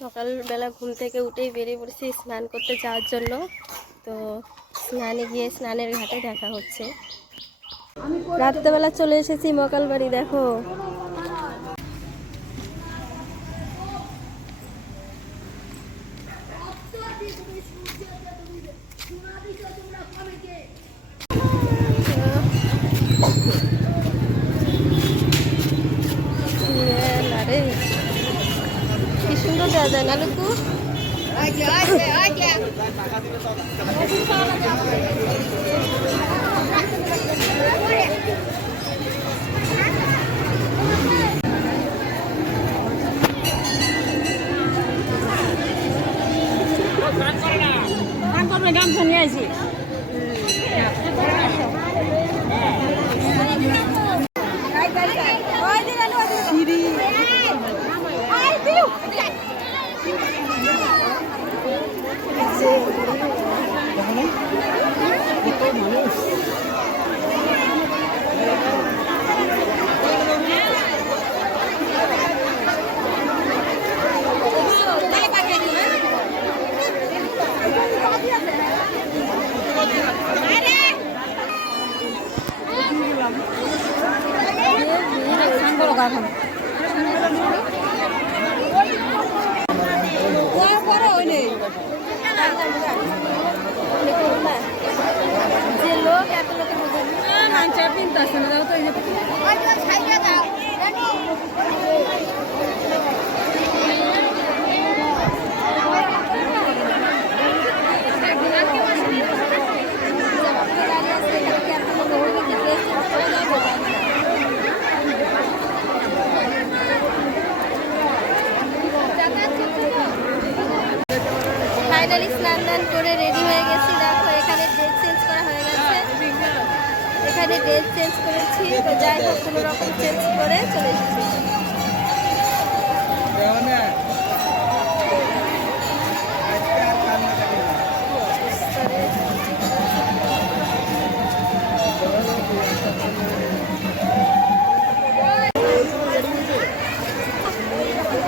সকালবেলা ঘুম থেকে উঠেই বেরিয়ে পড়েছি স্নান করতে যাওয়ার জন্য। তো স্নানে গিয়ে স্নানের ঘাটে দেখা হচ্ছে। রাত্রেবেলা চলে এসেছি মকালবাড়ি, দেখো। কি সুন্দর দেওয়া যায় না লুকু। গামছা নিয়ে আসি। যে লোক এত লোকের মধ্যে মানুষের চিন্তা আছে না, তো ফাইনালি স্নান দান করে রেডি হয়ে গেছি। দেখো এখানে ড্রেস চেঞ্জ করা হয়ে গেছে, এখানে ড্রেস চেঞ্জ করেছি। তো যাই হোক কোনো রকম চেঞ্জ করে চলে এসেছি।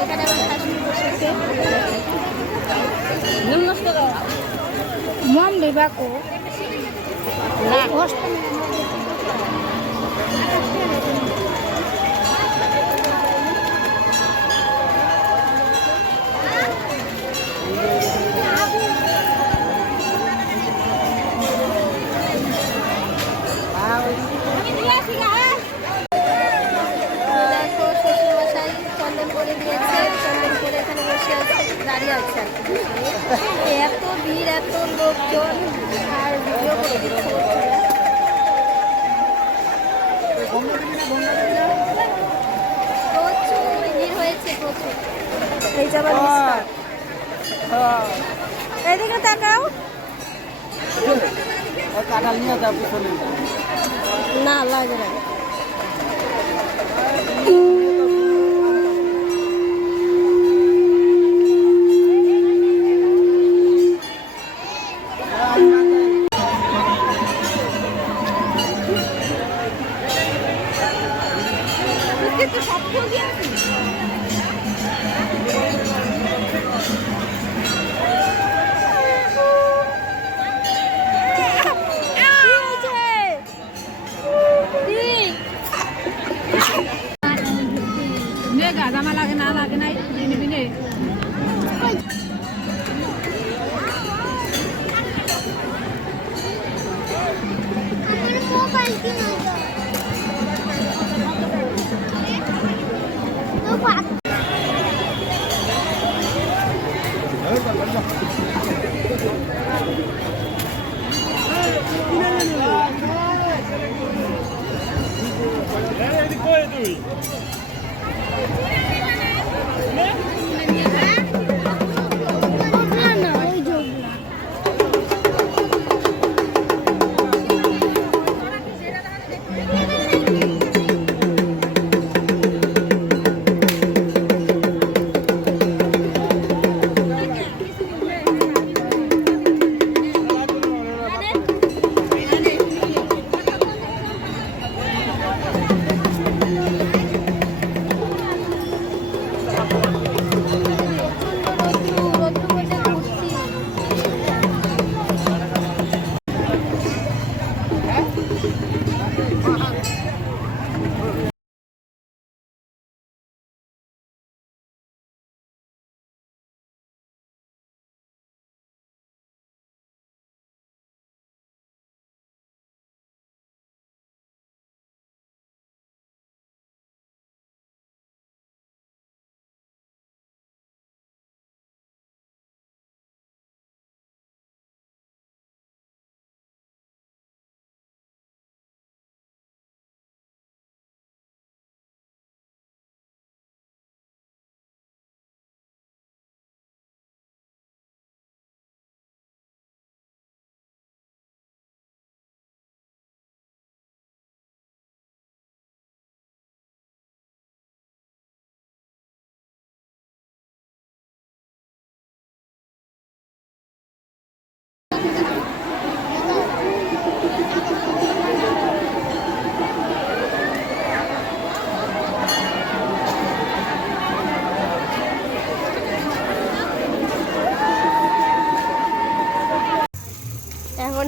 এখানে আমার শাশুড়ি বসেছে। মম বিবাকো না কষ্ট দেখো শ্বশুরমশাই চন্দন করে দিয়েছে, চন্দন করে এখানে বসে আছে, দাঁড়িয়ে আছে আর কি। এত ভিড়, এত লোকজন, আর ভিডিও করে দিচ্ছে। প্রচুর ভিড় হয়েছে, প্রচুর। এই যাবার এদিকে তাকাও না, লাগে না। জামা লাগে না লাগে নাই বিনে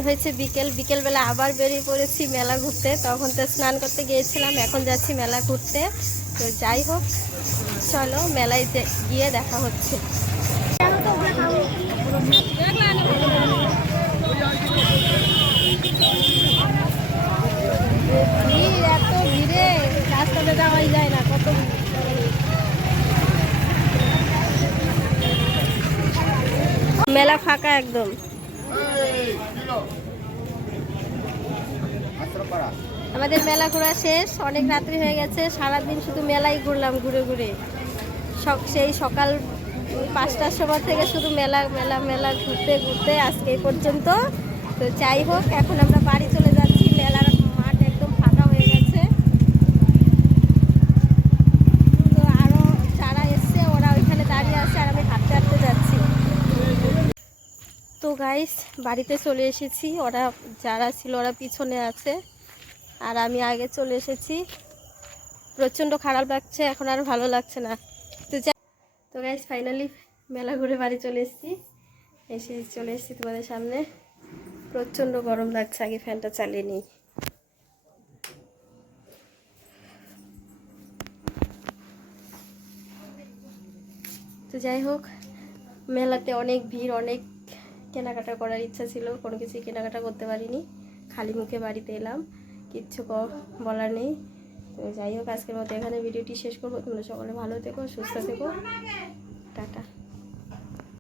হয়েছে বিকেলবেলা আবার বেরিয়ে পড়েছি মেলা ঘুরতে। তখন তো স্নান করতে গিয়েছিলাম, এখন যাচ্ছি মেলা ঘুরতে। তো যাই হোক, চলো মেলায় গিয়ে দেখা হচ্ছে। ভিড়, এত ভিড়ে রাস্তাতে যাওয়াই যায় না, কত ভিড়। মেলা ফাঁকা একদম। আমাদের মেলা ঘোরা শেষ, অনেক রাত্রি হয়ে গেছে। সারাদিন শুধু মেলাই ঘুরলাম ঘুরে ঘুরে। সেই সকাল 5টার সময় থেকে শুধু মেলা মেলা মেলা ঘুরতে ঘুরতে আজকে এই পর্যন্ত। তো যাই হোক, এখন আমরা বাড়ি চলে যাচ্ছি। মেলার মাঠ একদম ফাঁকা হয়ে গেছে। তো আরও যারা এসছে ওরা ওইখানে দাঁড়িয়ে আছে, আর আমি হাঁটতে হাঁটতে যাচ্ছি। তো গাইস, বাড়িতে চলে এসেছি। ওরা যারা ছিল ওরা পিছনে আছে, আর আমি আগে চলে এসেছি। প্রচণ্ড খারাপ লাগছে, এখন আর ভালো লাগছে না। তো গাইস, ফাইনালি মেলা ঘুরে বাড়ি চলে এসেছি তোমাদের সামনে। প্রচণ্ড গরম লাগছে, আগে ফ্যানটা চালিয়ে নিই। তো যাই হোক, মেলাতে অনেক ভিড়, অনেক কেনাকাটা করার ইচ্ছা ছিল, কোনো কিছুই কেনাকাটা করতে পারিনি। খালি মুখে বাড়িতে এলাম, কিচ্ছু বলার নেই। তো যাই হোক, আজকের মতো এখানে ভিডিওটি শেষ করবো। তোমরা সকলে ভালো থেকো, সুস্থ থেকো।